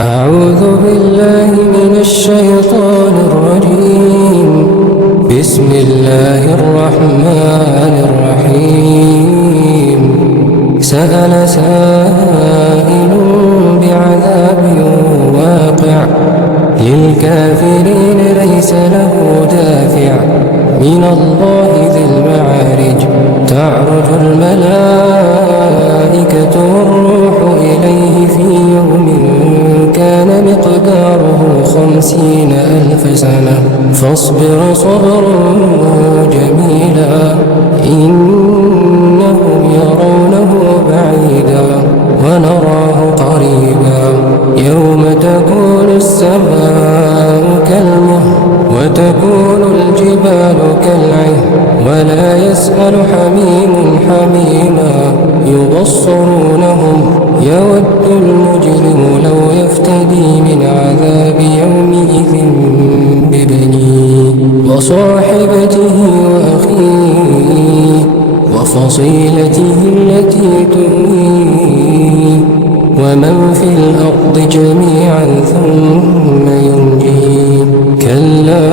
أعوذ بالله من الشيطان الرجيم. بسم الله الرحمن الرحيم. سأل سائل بعذاب واقع للكافرين ليس له دافع من الله ذي المعارج. تعرج الملائكة والروح إليه في يوم كان مقداره 50,000 سنة فاصبر صبرا جميلا إنهم يرونه بعيدا ونراه قريبا. يوم تكون السماء كالمهل وتكون الجبال كالعهن ولا يسأل حميم حميما يبصرونهم يود المجرم لو يفتدي من عذاب يومئذ ببنيه وصاحبته وأخيه وفصيلته التي تؤويه ومن في الأرض جميعا ثم ينجيه. كلا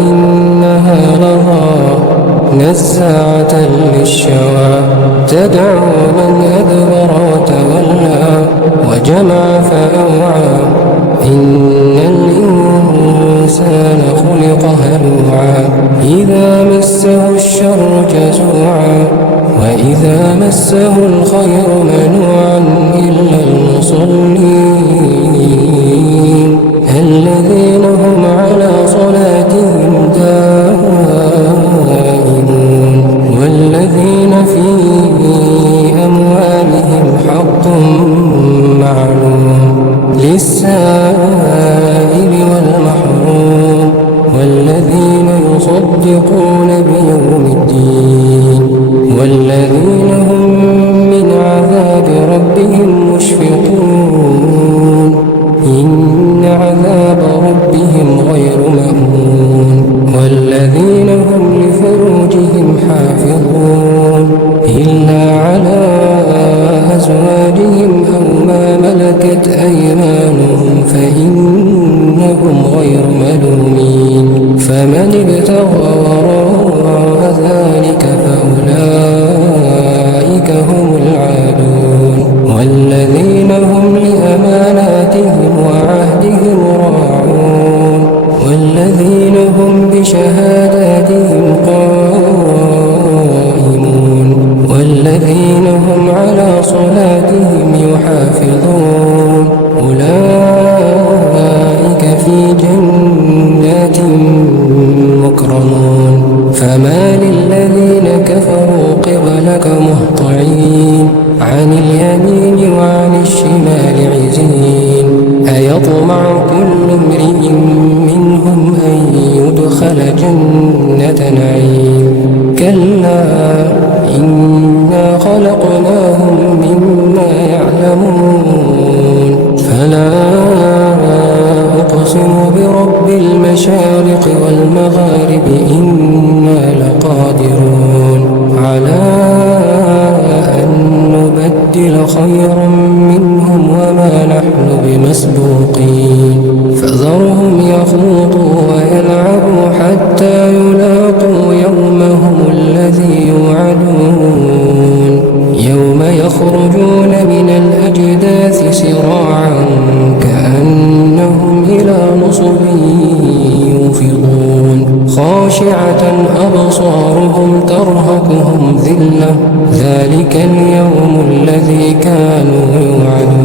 إنها لظى نزاعة للشوى تدعو من أدبر وتولى وجمع فأوعى. إن الإنسان خلق هلوعا إذا مسه الشر جزوعا وإذا مسه الخير منوعا إلا المصلين الذين هم على صلاتهم دائمون والذين في أموالهم حق معلوم للسائل والمحروم والذين يصدقون بيوم الدين والذين هم من عذاب ربهم مشفقون. إن عذاب ربهم غير مأمون. والذين هم لفروجهم حافظون إلا على أزواجهم أو ما ملكت أيمانهم فإنهم غير ملومين. فمن ابتغى وراء ذلك فأولئك هم العادون. والذين هم لأماناتهم وعهدهم راعون والذين هم بشهاداتهم قائمون والذين هم على صلاتهم يحافظون. أولئك في جنات مكرمون. فما للذين كفروا قبلك مهطعين عن اليمين وعن الشمال عزين. أيطمع كل امرئ منهم أن يدخل جنة نعيم. كلا إنا خلقناهم مما يعلمون. فلا أقسم برب المشارق والمغارب إنا لقادرون على أن نبدل خيرا منهم وما نحن بمسبوقين. فذرهم يخوضوا ويلعبوا حتى يلاقوا يومهم الذي يوعدون. يوم يخرجون من الأجداث سراعا كأنهم إلى نصب يوفضون. خاشعة أبصارهم ترهقهم ذلة ذلك اليوم الذي كانوا يوعدون.